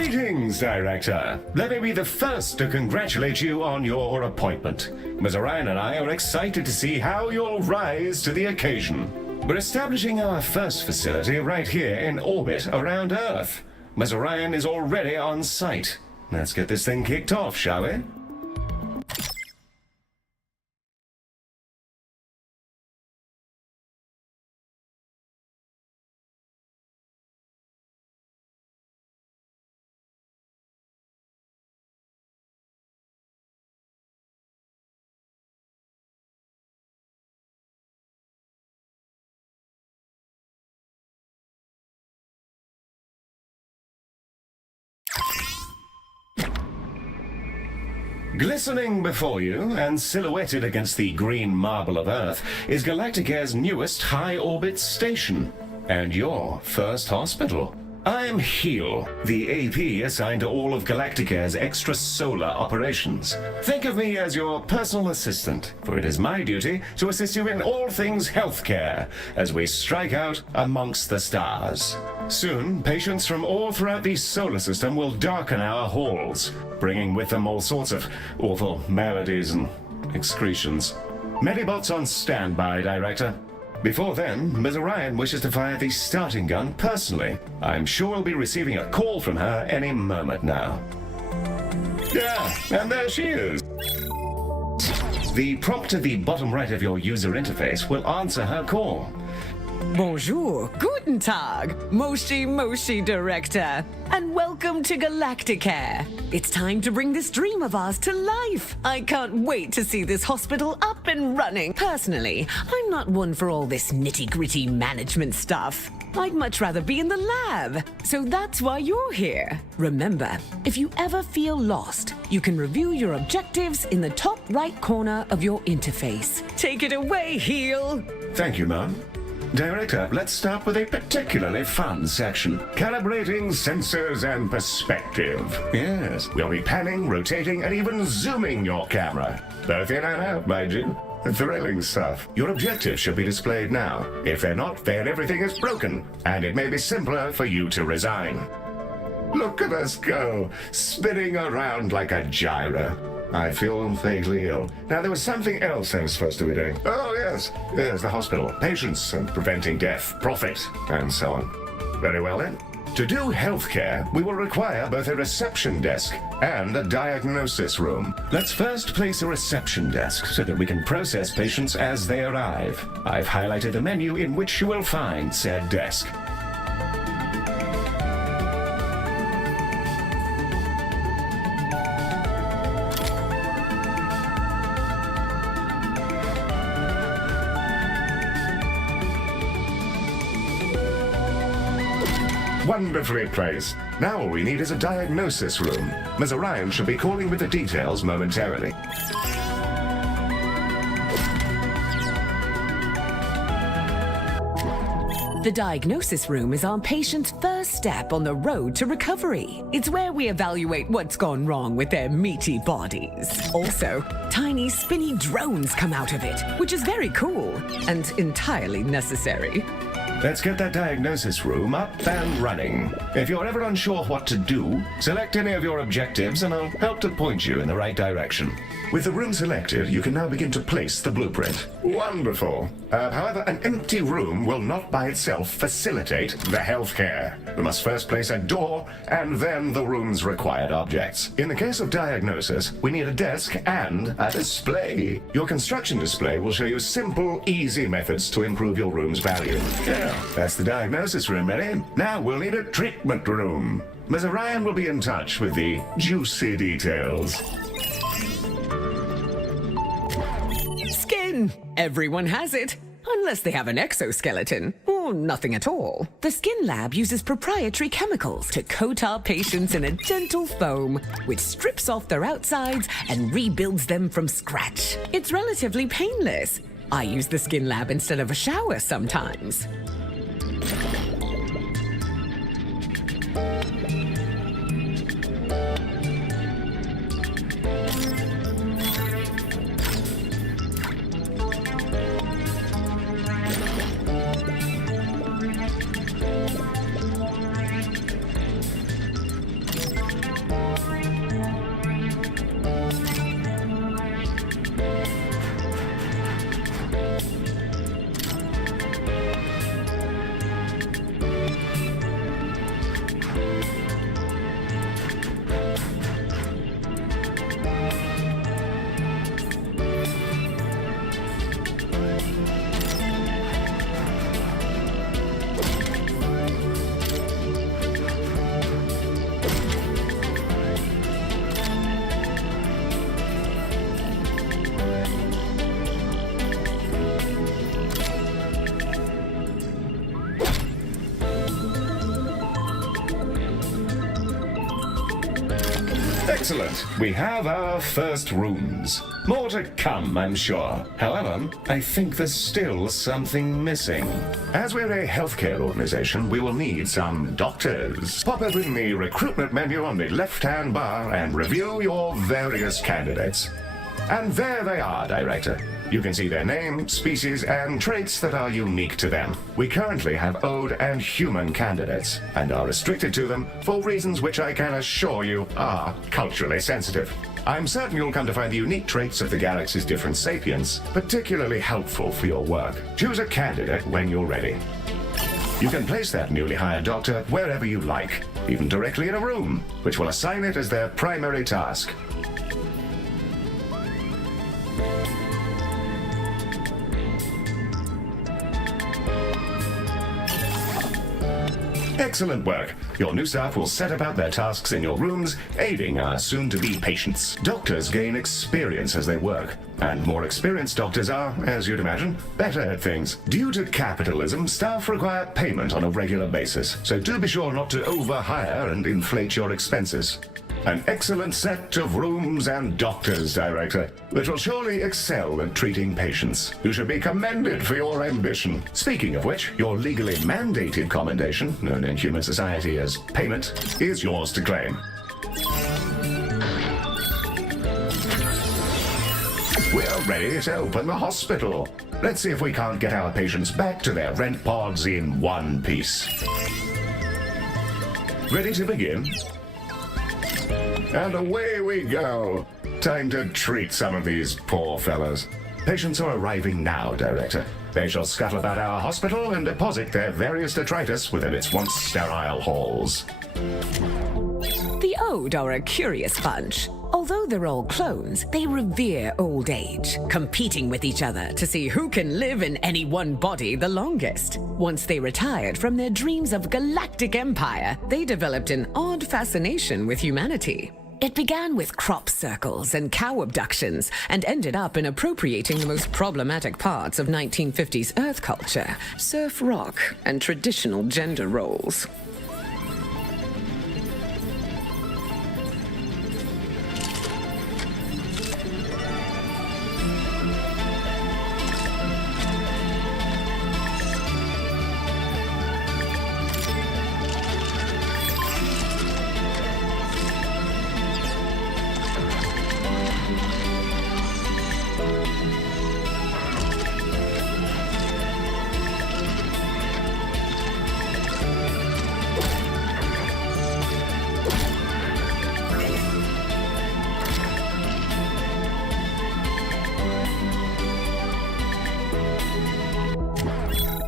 Greetings, Director. Let me be the first to congratulate you on your appointment. Ms. Orion and I are excited to see how you'll rise to the occasion. We're establishing our first facility right here in orbit around Earth. Ms. Orion is already on site. Let's get this thing kicked off, shall we? Glistening before you and silhouetted against the green marble of Earth is Galactic Air's newest high-orbit station and your first hospital. I'm Heel, the AP assigned to all of Galactic Air's extrasolar operations. Think of me as your personal assistant, for it is my duty to assist you in all things healthcare as we strike out amongst the stars. Soon, patients from all throughout the solar system will darken our halls, bringing with them all sorts of awful maladies and excretions. Medibots on standby, Director. Before then, Ms. Orion wishes to fire the starting gun personally. I'm sure we'll be receiving a call from her any moment now. Yeah, and there she is. The prompt at the bottom right of your user interface will answer her call. Bonjour, guten Tag, Moshi Director, and welcome to Galactica. It's time to bring this dream of ours to life. I can't wait to see this hospital up and running. Personally, I'm not one for all this nitty-gritty management stuff. I'd much rather be in the lab, so that's why you're here. Remember, if you ever feel lost, you can review your objectives in the top right corner of your interface. Take it away, Heel. Thank you, Mom. Director, let's start with a particularly fun section. Calibrating sensors and perspective. Yes, we'll be panning, rotating, and even zooming your camera. Both in and out, mind you. Thrilling stuff. Your objectives should be displayed now. If they're not, then everything is broken, and it may be simpler for you to resign. Look at us go, spinning around like a gyro. I feel vaguely ill. Now, there was something else I was supposed to be doing. Oh, yes. There's the hospital. Patients and preventing death, profit, and so on. Very well, then. To do healthcare, we will require both a reception desk and a diagnosis room. Let's first place a reception desk so that we can process patients as they arrive. I've highlighted the menu in which you will find said desk. Wonderfully placed. Now all we need is a diagnosis room. Ms. Orion should be calling with the details momentarily. The diagnosis room is our patient's first step on the road to recovery. It's where we evaluate what's gone wrong with their meaty bodies. Also, tiny spinny drones come out of it, which is very cool and entirely necessary. Let's get that diagnosis room up and running. If you're ever unsure what to do, select any of your objectives and I'll help to point you in the right direction. With the room selected, you can now begin to place the blueprint. Wonderful. However, an empty room will not by itself facilitate the healthcare. We must first place a door and then the room's required objects. In the case of diagnosis, we need a desk and a display. Your construction display will show you simple, easy methods to improve your room's value. Yeah, that's the diagnosis room, ready? Now we'll need a treatment room. Ms. Orion will be in touch with the juicy details. Skin. Everyone has it. Unless they have an exoskeleton, or nothing at all. The Skin Lab uses proprietary chemicals to coat our patients in a gentle foam, which strips off their outsides and rebuilds them from scratch. It's relatively painless. I use the Skin Lab instead of a shower sometimes. Excellent. We have our first rooms. More to come, I'm sure. However, I think there's still something missing. As we're a healthcare organization, we will need some doctors. Pop open the recruitment menu on the left-hand bar and review your various candidates. And there they are, Director. You can see their name, species, and traits that are unique to them. We currently have ode and human candidates, and are restricted to them for reasons which I can assure you are culturally sensitive. I'm certain you'll come to find the unique traits of the galaxy's different sapiens particularly helpful for your work. Choose a candidate when you're ready. You can place that newly hired doctor wherever you like, even directly in a room, which will assign it as their primary task. Excellent work. Your new staff will set about their tasks in your rooms, aiding our soon-to-be patients. Doctors gain experience as they work, and more experienced doctors are, as you'd imagine, better at things. Due to capitalism, staff require payment on a regular basis, so do be sure not to overhire and inflate your expenses. An excellent set of rooms and doctors, Director, which will surely excel at treating patients. You should be commended for your ambition. Speaking of which, your legally mandated commendation, known in human society as payment, is yours to claim. We're ready to open the hospital. Let's see if we can't get our patients back to their rent pods in one piece. Ready to begin? And away we go. Time to treat some of these poor fellows. Patients are arriving now, Director. They shall scuttle about our hospital and deposit their various detritus within its once sterile halls. The Ode are a curious bunch. Although they're all clones, they revere old age, competing with each other to see who can live in any one body the longest. Once they retired from their dreams of galactic empire, they developed an odd fascination with humanity. It began with crop circles and cow abductions, and ended up in appropriating the most problematic parts of 1950s Earth culture, surf rock, and traditional gender roles.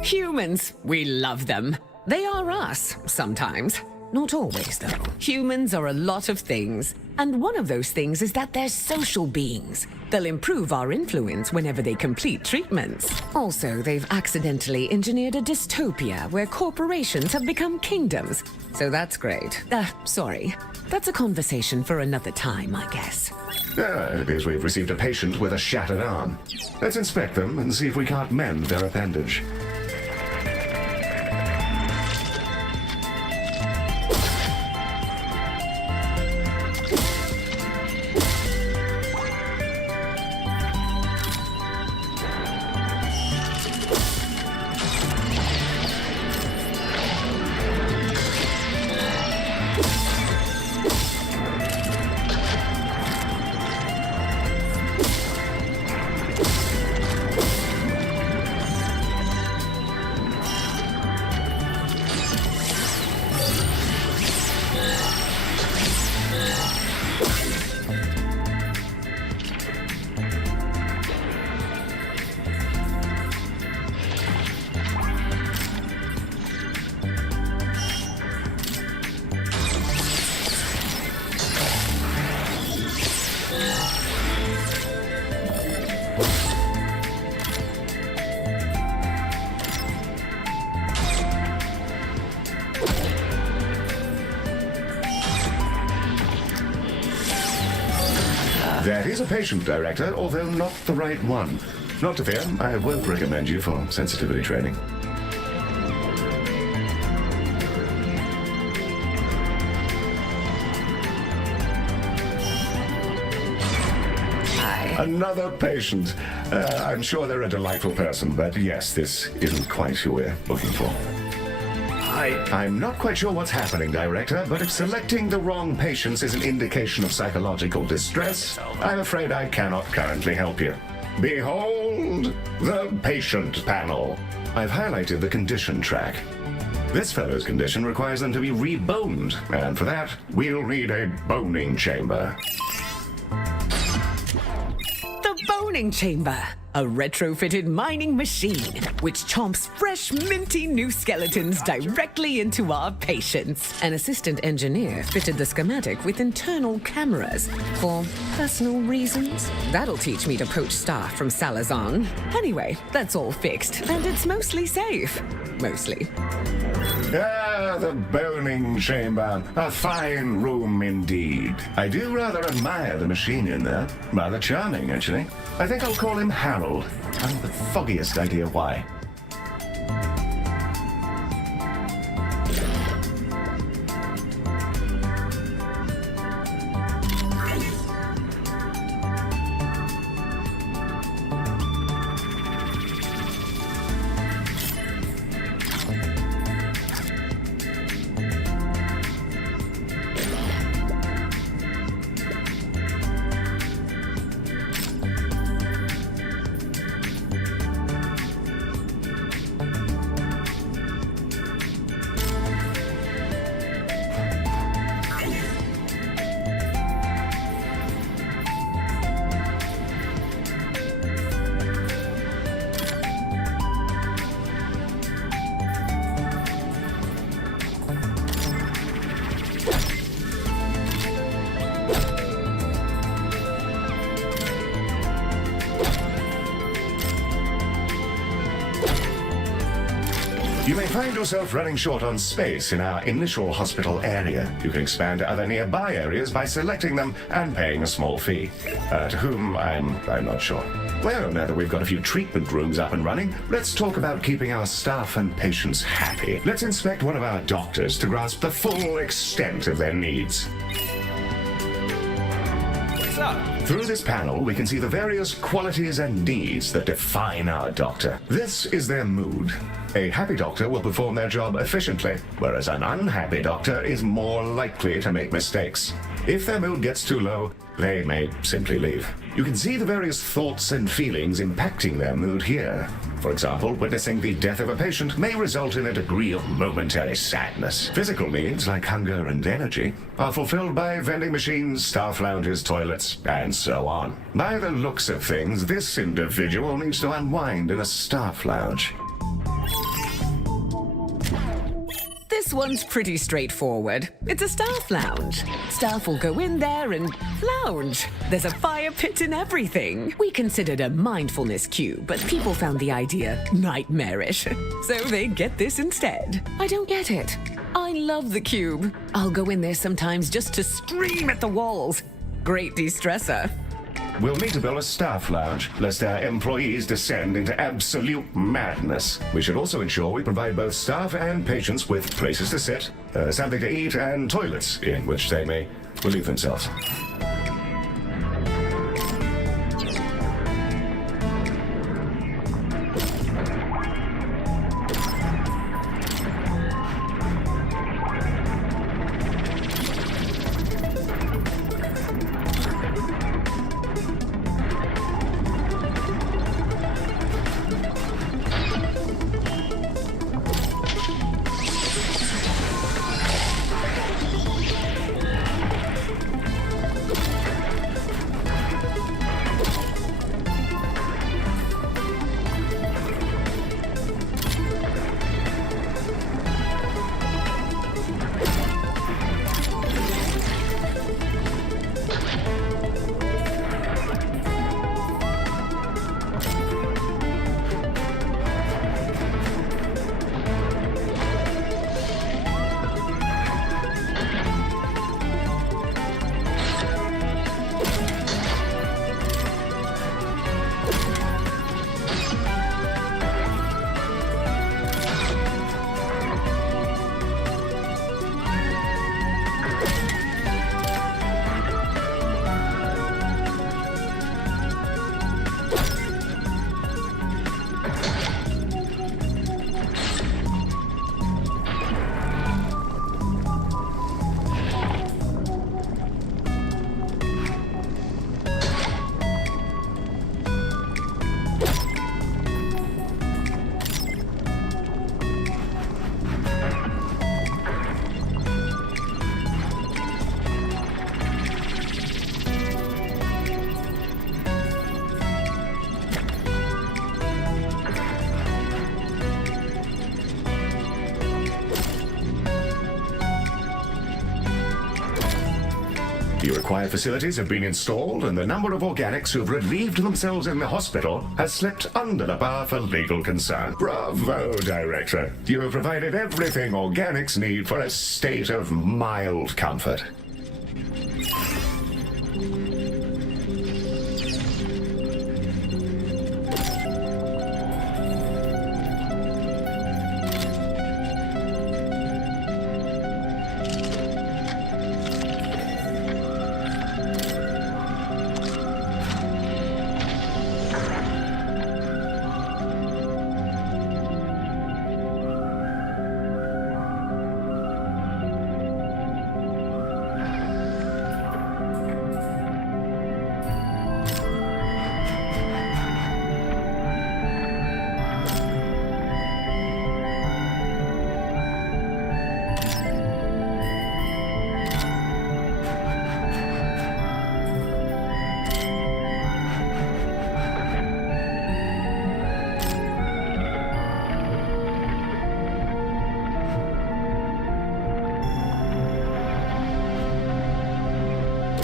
Humans, we love them. They are us, sometimes. Not always, though. Humans are a lot of things, and one of those things is that they're social beings. They'll improve our influence whenever they complete treatments. Also, they've accidentally engineered a dystopia where corporations have become kingdoms. So that's great. Sorry. That's a conversation for another time, I guess. It appears we've received a patient with a shattered arm. Let's inspect them and see if we can't mend their appendage. That is a patient, Director, although not the right one. Not to fear, I won't recommend you for sensitivity training. Another patient. I'm sure they're a delightful person, but yes, this isn't quite who we're looking for. I'm not quite sure what's happening, Director, but if selecting the wrong patients is an indication of psychological distress, I'm afraid I cannot currently help you. Behold the patient panel. I've highlighted the condition track. This fellow's condition requires them to be reboned, and for that, we'll need a boning chamber. The boning chamber, a retrofitted mining machine which chomps fresh, minty new skeletons directly into our patients. An assistant engineer fitted the schematic with internal cameras for personal reasons. That'll teach me to poach staff from Salazar. Anyway, that's all fixed, and it's mostly safe. Mostly. Ah, the boning chamber. A fine room indeed. I do rather admire the machine in there. Rather charming, actually. I think I'll call him Harold. I haven't the foggiest idea why. You may find yourself running short on space in our initial hospital area. You can expand to other nearby areas by selecting them and paying a small fee. To whom, I'm not sure. Well, now that we've got a few treatment rooms up and running, let's talk about keeping our staff and patients happy. Let's inspect one of our doctors to grasp the full extent of their needs. Through this panel, we can see the various qualities and needs that define our doctor. This is their mood. A happy doctor will perform their job efficiently, whereas an unhappy doctor is more likely to make mistakes. If their mood gets too low, they may simply leave. You can see the various thoughts and feelings impacting their mood here. For example, witnessing the death of a patient may result in a degree of momentary sadness. Physical needs, like hunger and energy, are fulfilled by vending machines, staff lounges, toilets, and so on. By the looks of things, this individual needs to unwind in a staff lounge. This one's pretty straightforward. It's a staff lounge. Staff will go in there and lounge. There's a fire pit and everything. We considered a mindfulness cue, but people found the idea nightmarish. So they get this instead. I don't get it. I love the cube. I'll go in there sometimes just to scream at the walls. Great de-stressor. We'll need to build a staff lounge, lest our employees descend into absolute madness. We should also ensure we provide both staff and patients with places to sit, something to eat, and toilets in which they may relieve themselves. The required facilities have been installed, and the number of organics who've relieved themselves in the hospital has slipped under the bar for legal concern. Bravo, Director. You have provided everything organics need for a state of mild comfort.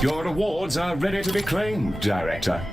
Your rewards are ready to be claimed, Director.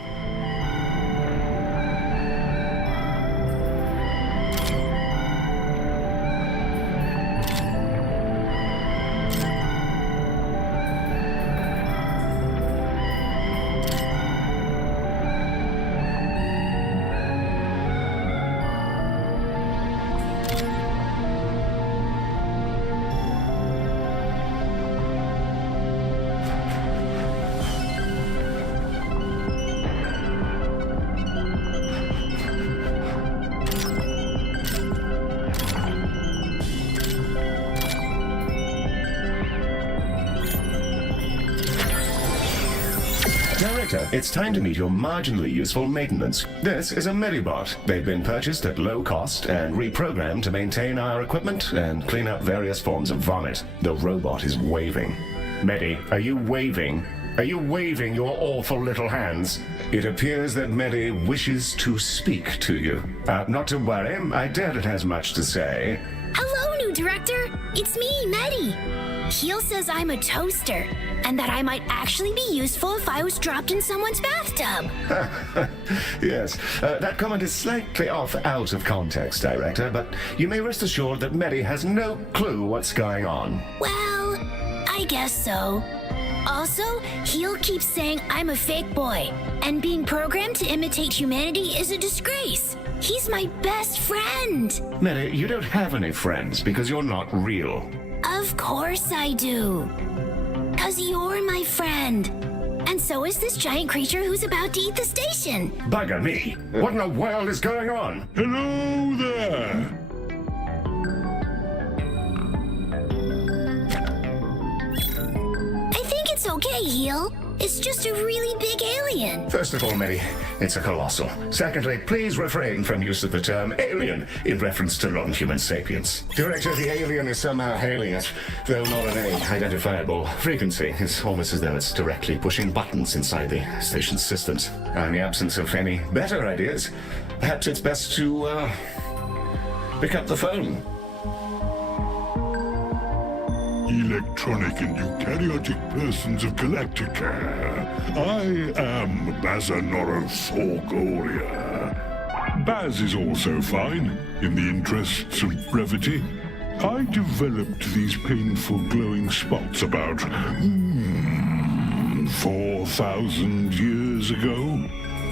Director, it's time to meet your marginally useful maintenance. This is a Medibot. They've been purchased at low cost and reprogrammed to maintain our equipment and clean up various forms of vomit. The robot is waving. Medi, are you waving? Are you waving your awful little hands? It appears that Medi wishes to speak to you. Not to worry, I doubt it has much to say. Hello, new director. It's me, Medi. Heel says I'm a toaster, and that I might actually be useful if I was dropped in someone's bathtub. Yes, that comment is slightly off out of context, Director, but you may rest assured that Medi has no clue what's going on. Well, I guess so. Also, Heel keeps saying I'm a fake boy, and being programmed to imitate humanity is a disgrace. He's my best friend. Medi, you don't have any friends because you're not real. Of course I do. 'Cause you're my friend. And so is this giant creature who's about to eat the station. Bugger me! What in the world is going on? Hello there! I think it's okay, Heel. It's just a really big alien. First of all, Medi, it's a colossal. Secondly, please refrain from use of the term alien in reference to non-human sapiens. Director, the alien is somehow hailing us, though not an identifiable frequency. It's almost as though it's directly pushing buttons inside the station's systems. In the absence of any better ideas, perhaps it's best to, pick up the phone. Electronic and eukaryotic persons of Galactica. I am Bazanorothorgoria. Baz is also fine, in the interests of brevity. I developed these painful glowing spots about 4,000 years ago.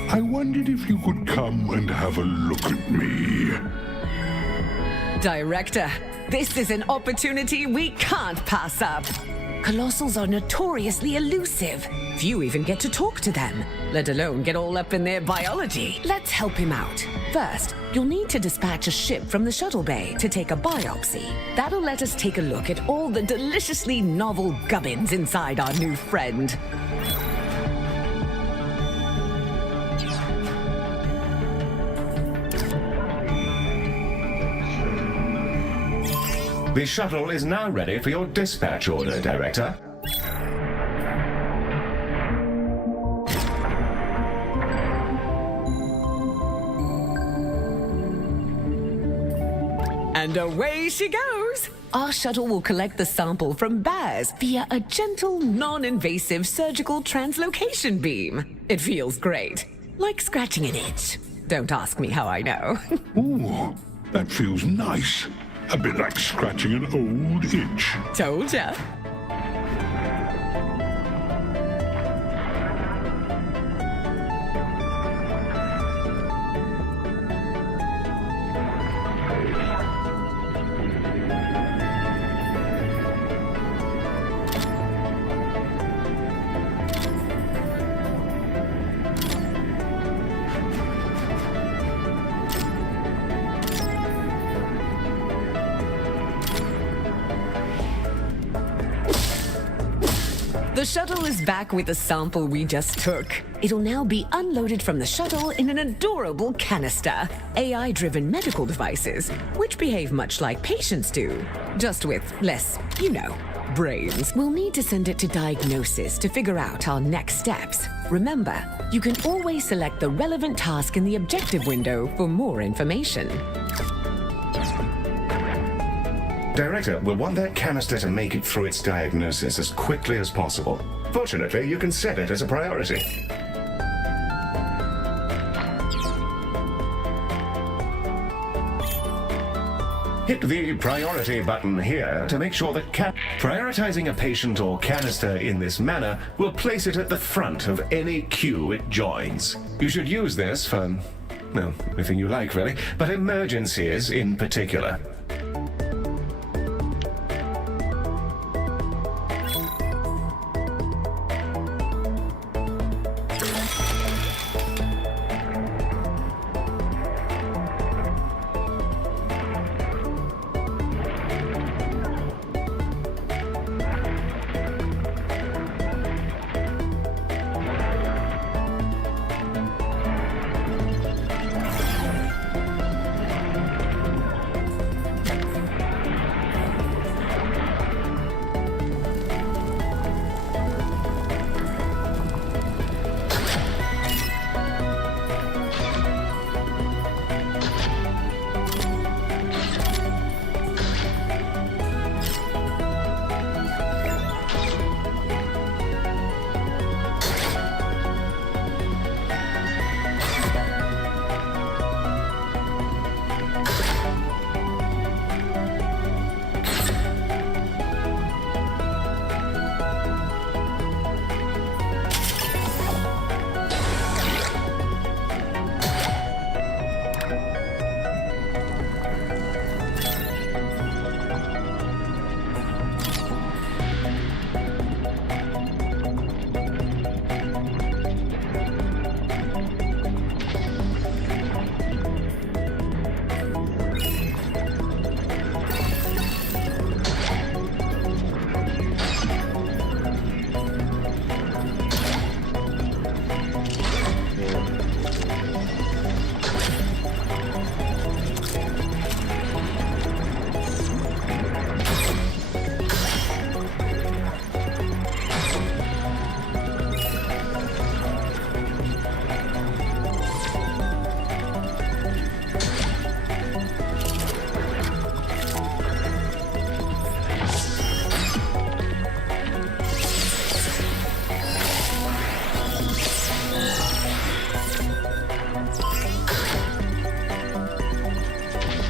I wondered if you could come and have a look at me. Director, this is an opportunity we can't pass up. Colossals are notoriously elusive. Few even get to talk to them, let alone get all up in their biology. Let's help him out. First, you'll need to dispatch a ship from the shuttle bay to take a biopsy. That'll let us take a look at all the deliciously novel gubbins inside our new friend. The shuttle is now ready for your dispatch order, Director. And away she goes. our shuttle will collect the sample from Baz via a gentle, non-invasive surgical translocation beam. It feels great, like scratching an itch. Don't ask me how I know. Ooh, that feels nice. A bit like scratching an old itch. Told ya. The shuttle is back with the sample we just took. It'll now be unloaded from the shuttle in an adorable canister. AI-driven medical devices, which behave much like patients do, just with less, brains. We'll need to send it to diagnosis to figure out our next steps. Remember, you can always select the relevant task in the objective window for more information. Director, we'll want that canister to make it through its diagnosis as quickly as possible. Fortunately, you can set it as a priority. Hit the priority button here to make sure that prioritizing a patient or canister in this manner will place it at the front of any queue it joins. You should use this for, well, everything you like really, but emergencies in particular.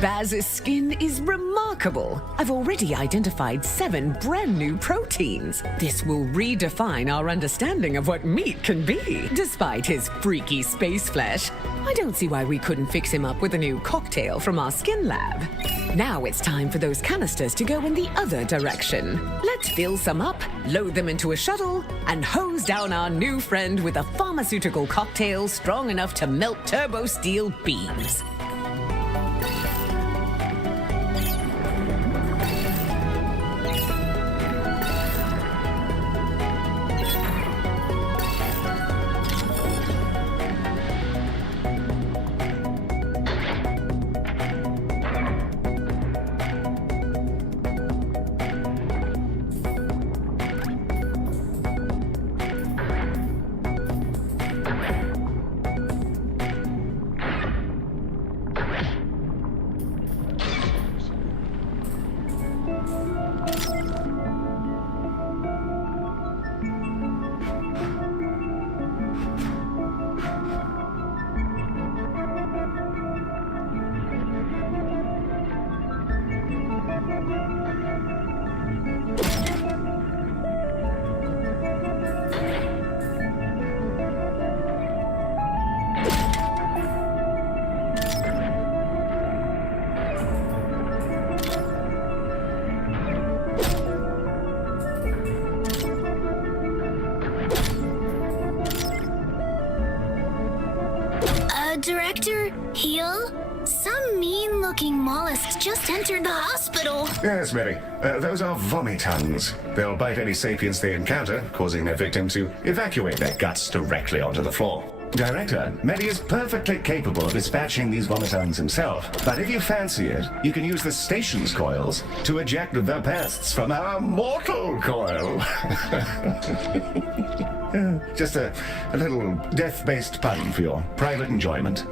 Baz's skin is remarkable. I've already identified 7 brand new proteins. This will redefine our understanding of what meat can be. Despite his freaky space flesh, I don't see why we couldn't fix him up with a new cocktail from our skin lab. Now it's time for those canisters to go in the other direction. Let's fill some up, load them into a shuttle, and hose down our new friend with a pharmaceutical cocktail strong enough to melt turbo steel beams. Director, Heel? Some mean-looking mollusk just entered the hospital. Yes, Mary. Those are vomitons. They'll bite any sapiens they encounter, causing their victim to evacuate their guts directly onto the floor. Director, Medi is perfectly capable of dispatching these vomitons himself, but if you fancy it, you can use the station's coils to eject the pests from our mortal coil. Just a little death-based pun for your private enjoyment.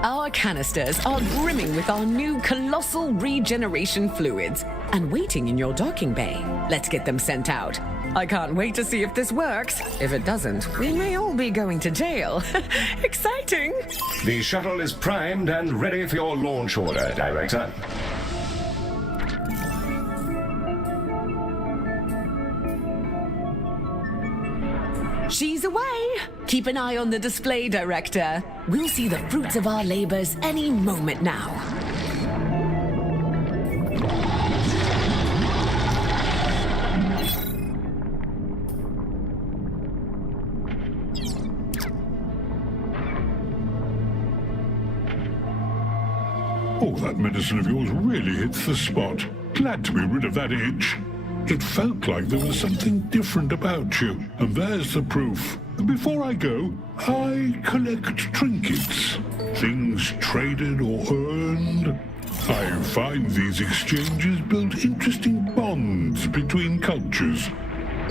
Our canisters are brimming with our new colossal regeneration fluids and waiting in your docking bay. Let's get them sent out. I can't wait to see if this works. If it doesn't, we may all be going to jail. Exciting! The shuttle is primed and ready for your launch order, Director. She's away! Keep an eye on the display, Director. We'll see the fruits of our labors any moment now. Oh, that medicine of yours really hits the spot. Glad to be rid of that itch. It felt like there was something different about you, and there's the proof. Before I go, I collect trinkets. Things traded or earned. I find these exchanges build interesting bonds between cultures.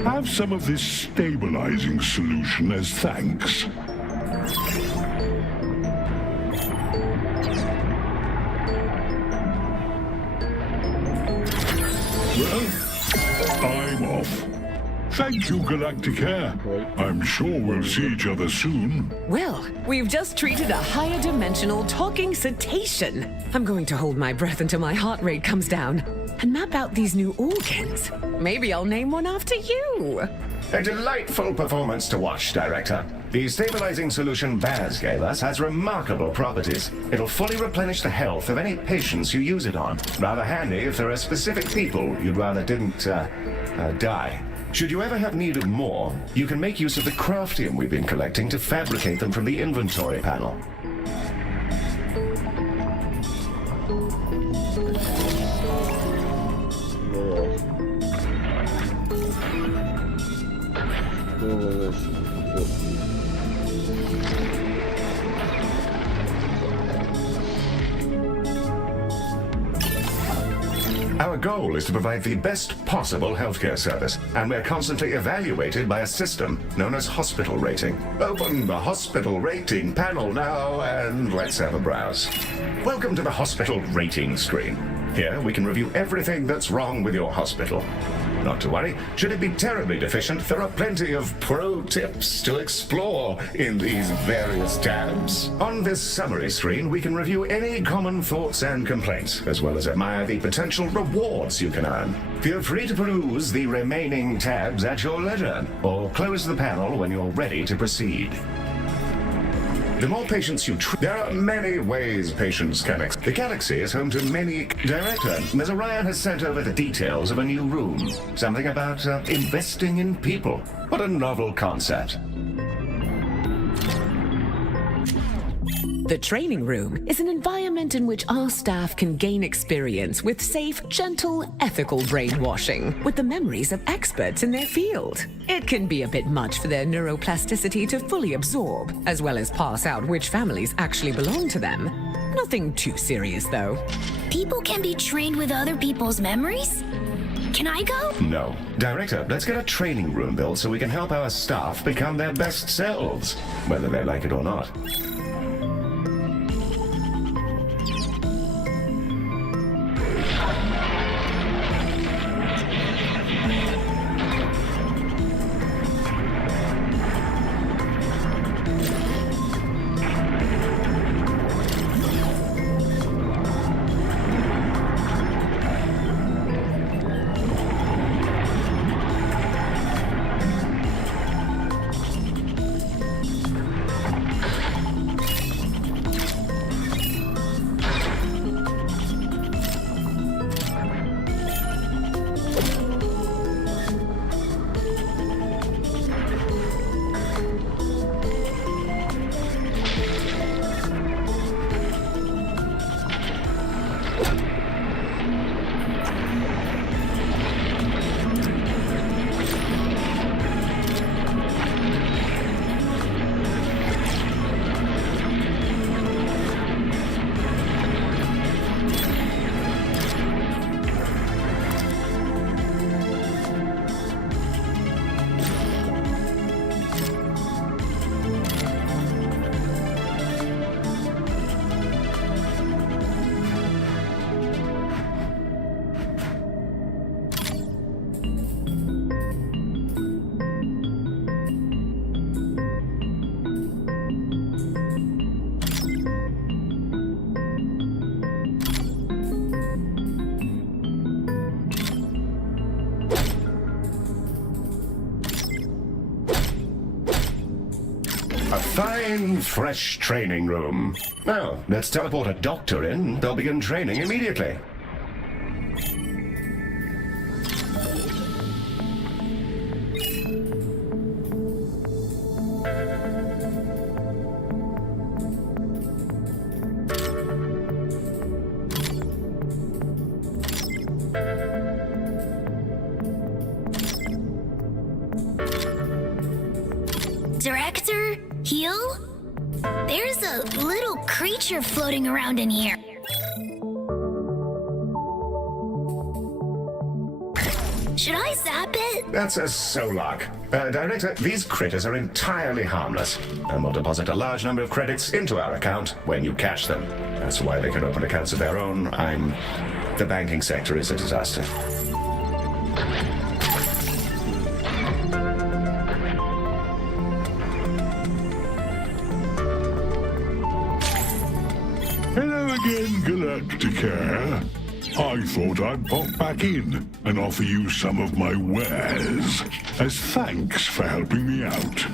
Have some of this stabilizing solution as thanks. Well, I'm off. Thank you, Galactic Air. I'm sure we'll see each other soon. Well, we've just treated a higher dimensional talking cetacean. I'm going to hold my breath until my heart rate comes down and map out these new organs. Maybe I'll name one after you. A delightful performance to watch, Director. The stabilizing solution Baz gave us has remarkable properties. It'll fully replenish the health of any patients you use it on. Rather handy if there are specific people you'd rather didn't, die. Should you ever have need of more, you can make use of the craftium we've been collecting to fabricate them from the inventory panel. Our goal is to provide the best possible healthcare service, and we're constantly evaluated by a system known as hospital rating. Open the hospital rating panel now, and let's have a browse. Welcome to the hospital rating screen. Here we can review everything that's wrong with your hospital. Not to worry, should it be terribly deficient, there are plenty of pro tips to explore in these various tabs. On this summary screen, we can review any common thoughts and complaints, as well as admire the potential rewards you can earn. Feel free to peruse the remaining tabs at your leisure, or close the panel when you're ready to proceed. The more patients you treat, there are many ways patients can The galaxy is home to many... Director, Ms. Orion has sent over the details of a new room. Something about investing in people. What a novel concept. The training room is an environment in which our staff can gain experience with safe, gentle, ethical brainwashing with the memories of experts in their field. It can be a bit much for their neuroplasticity to fully absorb, as well as pass out which families actually belong to them. Nothing too serious, though. People can be trained with other people's memories? Can I go? No. Director, let's get a training room built so we can help our staff become their best selves, whether they like it or not. A fine, fresh training room. Now, let's teleport a doctor in. They'll begin training immediately. Director? Heal? There's a little creature floating around in here. Should I zap it? That's a Solok. Director, these critters are entirely harmless, and will deposit a large number of credits into our account when you cash them. That's why they can open accounts of their own. The banking sector is a disaster. Hello again, Galactica. I thought I'd pop back in and offer you some of my wares as thanks for helping me out.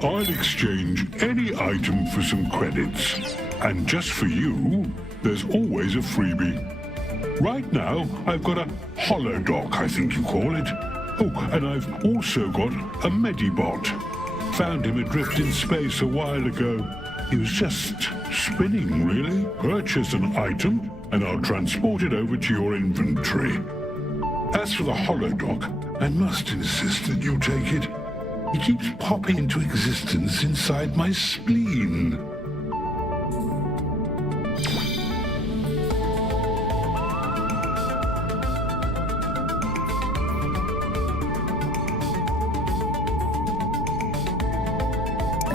I'll exchange any item for some credits. And just for you, there's always a freebie. Right now, I've got a holodoc, I think you call it. Oh, and I've also got a Medibot. Found him adrift in space a while ago. He was just spinning, really. Purchase an item, and I'll transport it over to your inventory. As for the holodoc, I must insist that you take it. He keeps popping into existence inside my spleen.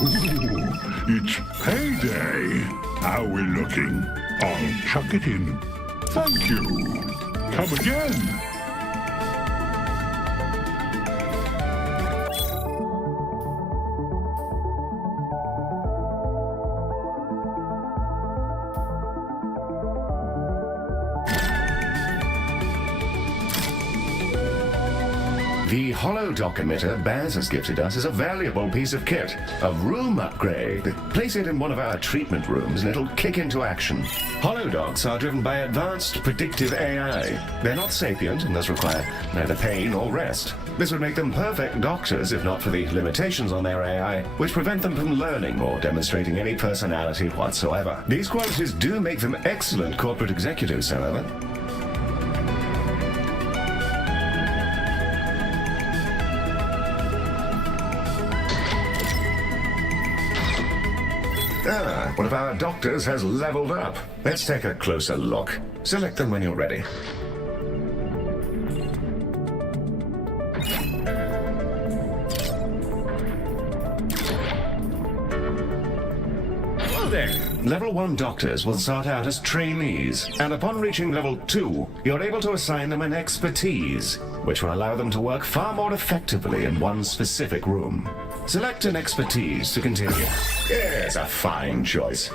Ooh, it's payday. How we looking? I'll chuck it in. Thank you. Come again. The holodoc emitter Baz has gifted us is a valuable piece of kit. A room upgrade. Place it in one of our treatment rooms and it'll kick into action. Holodocs are driven by advanced predictive AI. They're not sapient and thus require neither pain or rest. This would make them perfect doctors if not for the limitations on their AI, which prevent them from learning or demonstrating any personality whatsoever. These qualities do make them excellent corporate executives, however. One of our doctors has leveled up. Let's take a closer look. Select them when you're ready. Well then, level 1 doctors will start out as trainees, and upon reaching level 2, you're able to assign them an expertise, which will allow them to work far more effectively in one specific room. Select an expertise to continue. Yes, a fine choice.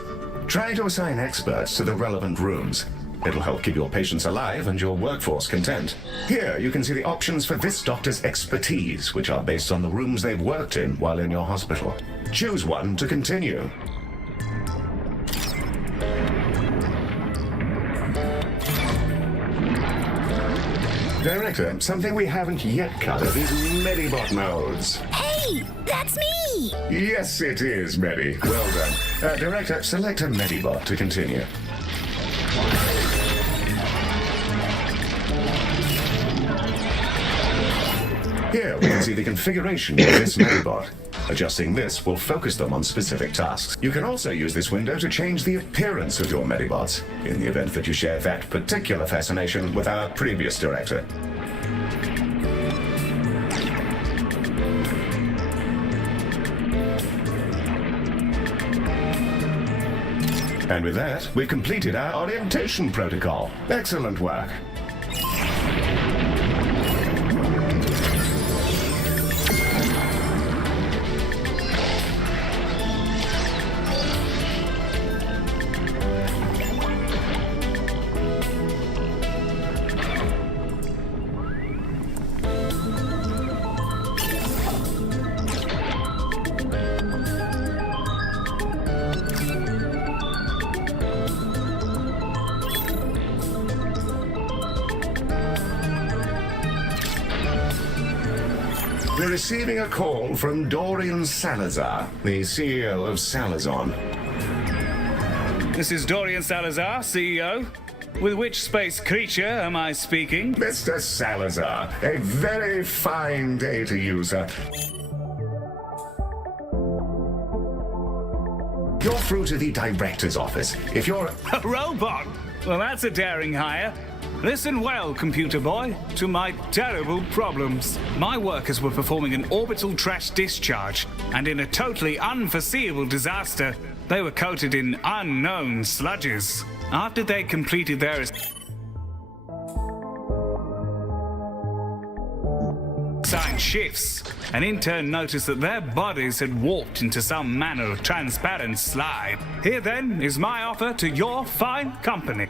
Try to assign experts to the relevant rooms. It'll help keep your patients alive and your workforce content. Here, you can see the options for this doctor's expertise, which are based on the rooms they've worked in while in your hospital. Choose one to continue. Director, something we haven't yet covered is Medibot modes. Hey, that's me! Yes, it is, Medi. Well done. Director, select a Medibot to continue. Here, we can see the configuration of this Medibot. Adjusting this will focus them on specific tasks. You can also use this window to change the appearance of your Medibots, in the event that you share that particular fascination with our previous director. And with that, we've completed our orientation protocol. Excellent work. We're receiving a call from Dorian Salazar, the CEO of Salazon. This is Dorian Salazar, CEO. With which space creature am I speaking? Mr. Salazar, a very fine day to you, sir. You're through to the director's office. If you're... A robot? Well, that's a daring hire. Listen well, computer boy, to my terrible problems. My workers were performing an orbital trash discharge, and in a totally unforeseeable disaster, they were coated in unknown sludges. After they completed their assigned shifts, an intern noticed that their bodies had warped into some manner of transparent slime. Here then is my offer to your fine company.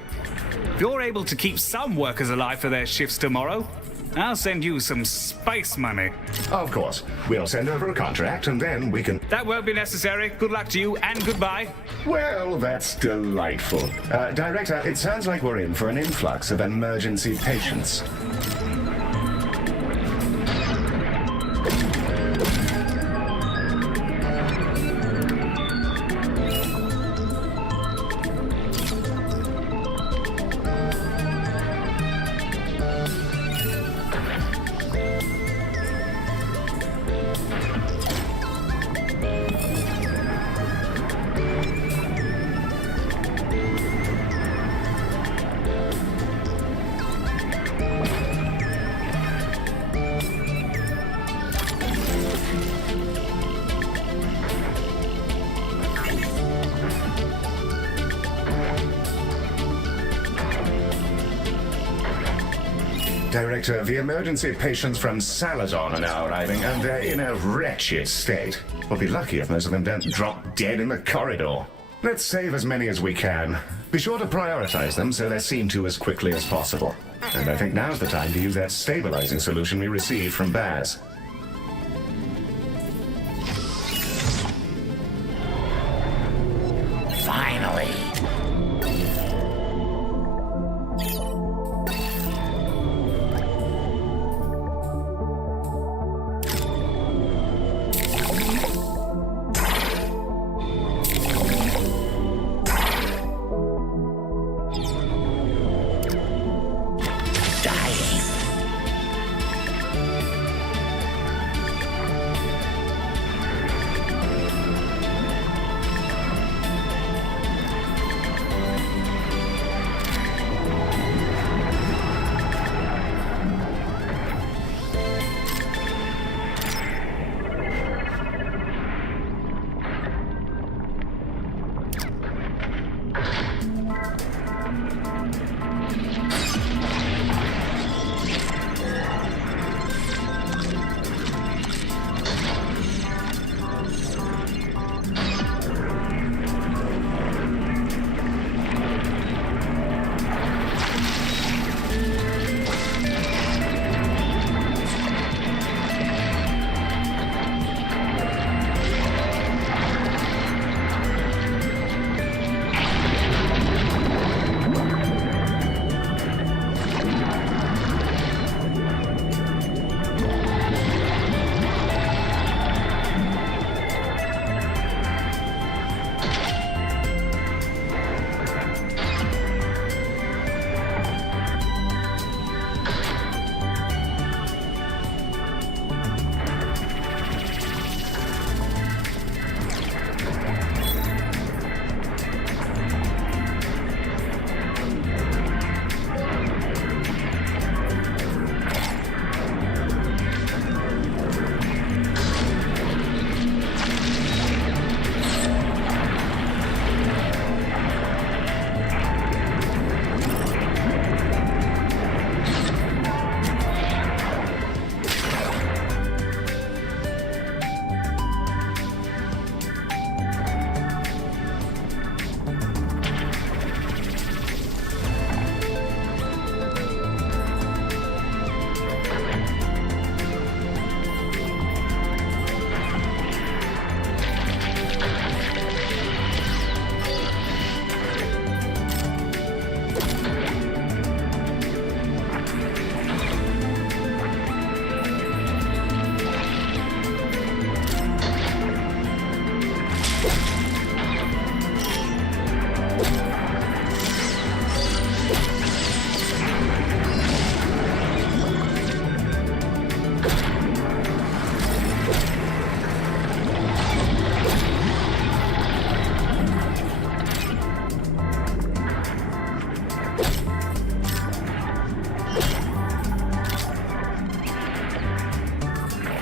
If you're able to keep some workers alive for their shifts tomorrow, I'll send you some space money. Of course. We'll send over a contract and then we can... That won't be necessary. Good luck to you and goodbye. Well, that's delightful. Director, it sounds like we're in for an influx of emergency patients. Director, the emergency patients from Salazar are now arriving, and they're in a wretched state. We'll be lucky if most of them don't drop dead in the corridor. Let's save as many as we can. Be sure to prioritize them so they're seen to as quickly as possible. And I think now's the time to use that stabilizing solution we received from Baz. Finally.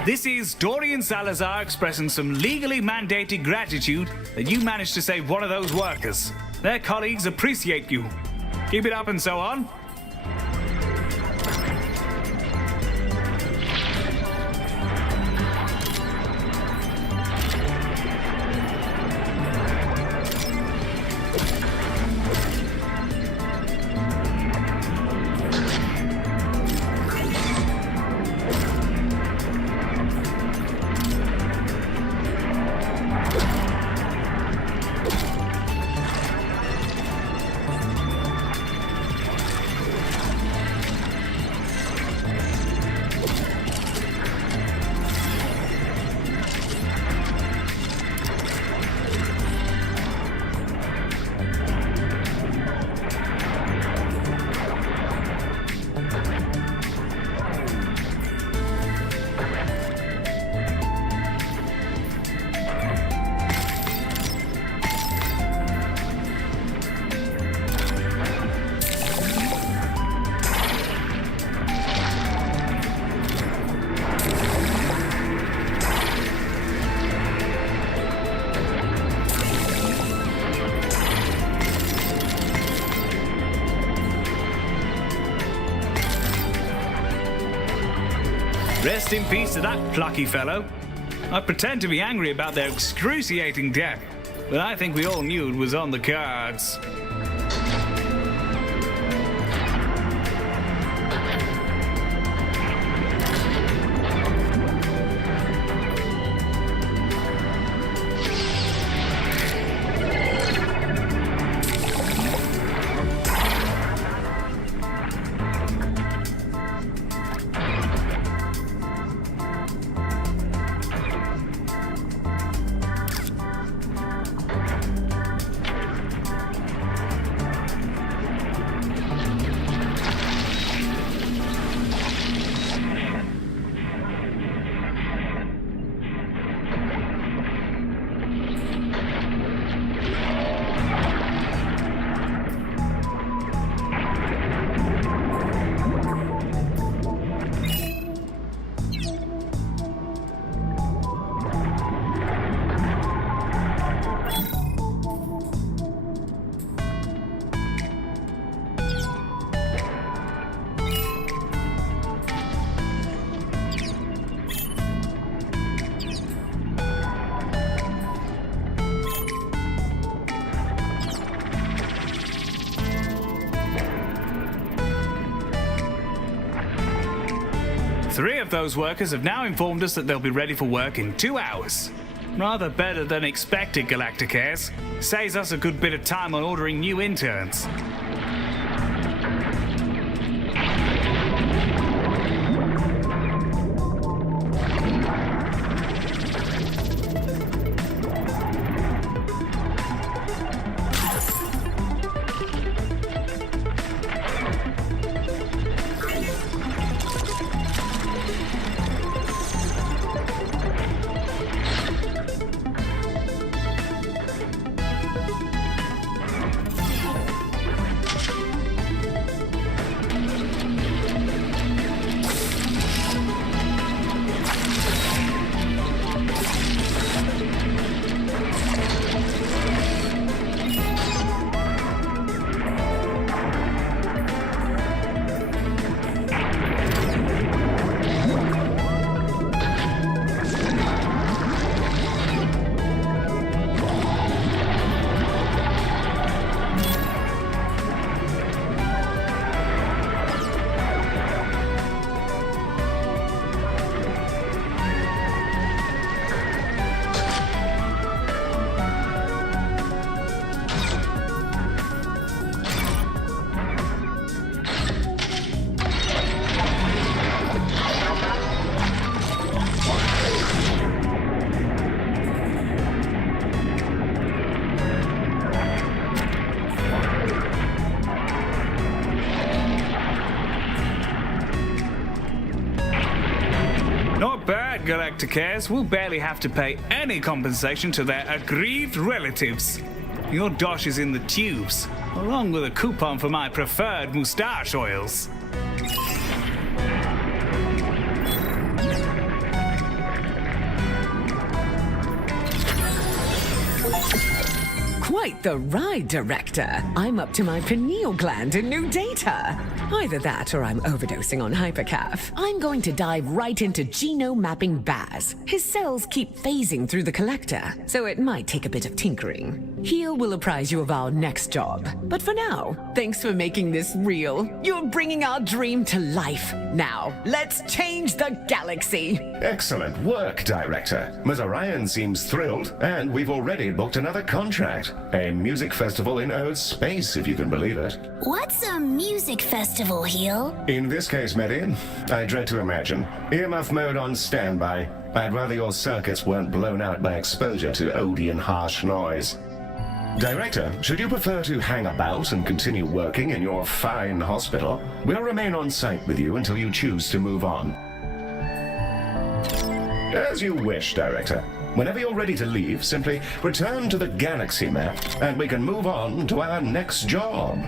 This is Dorian Salazar expressing some legally mandated gratitude that you managed to save one of those workers. Their colleagues appreciate you. Keep it up and so on. Rest in peace to that plucky fellow. I pretend to be angry about their excruciating death, but I think we all knew it was on the cards. Three of those workers have now informed us that they'll be ready for work in 2 hours. Rather better than expected, Galacticares. Saves us a good bit of time on ordering new interns. Not bad, Galacticares. We'll barely have to pay any compensation to their aggrieved relatives. Your dosh is in the tubes, along with a coupon for my preferred moustache oils. quite the ride, Director. I'm up to my pineal gland in new data. Either that or I'm overdosing on hypercaf. I'm going to dive right into genome mapping Baz. His cells keep phasing through the collector, so it might take a bit of tinkering. Heal will apprise you of our next job. But for now, thanks for making this real. You're bringing our dream to life. Now, let's change the galaxy. Excellent work, Director. Ms. Orion seems thrilled, and we've already booked another contract. A music festival in Earth space, if you can believe it. What's a music festival, Heel? In this case, Medi, I dread to imagine. Earmuff mode on standby. I'd rather your circuits weren't blown out by exposure to Odeon harsh noise. Director, should you prefer to hang about and continue working in your fine hospital, we'll remain on site with you until you choose to move on. As you wish, Director. Whenever you're ready to leave, simply return to the galaxy map, and we can move on to our next job.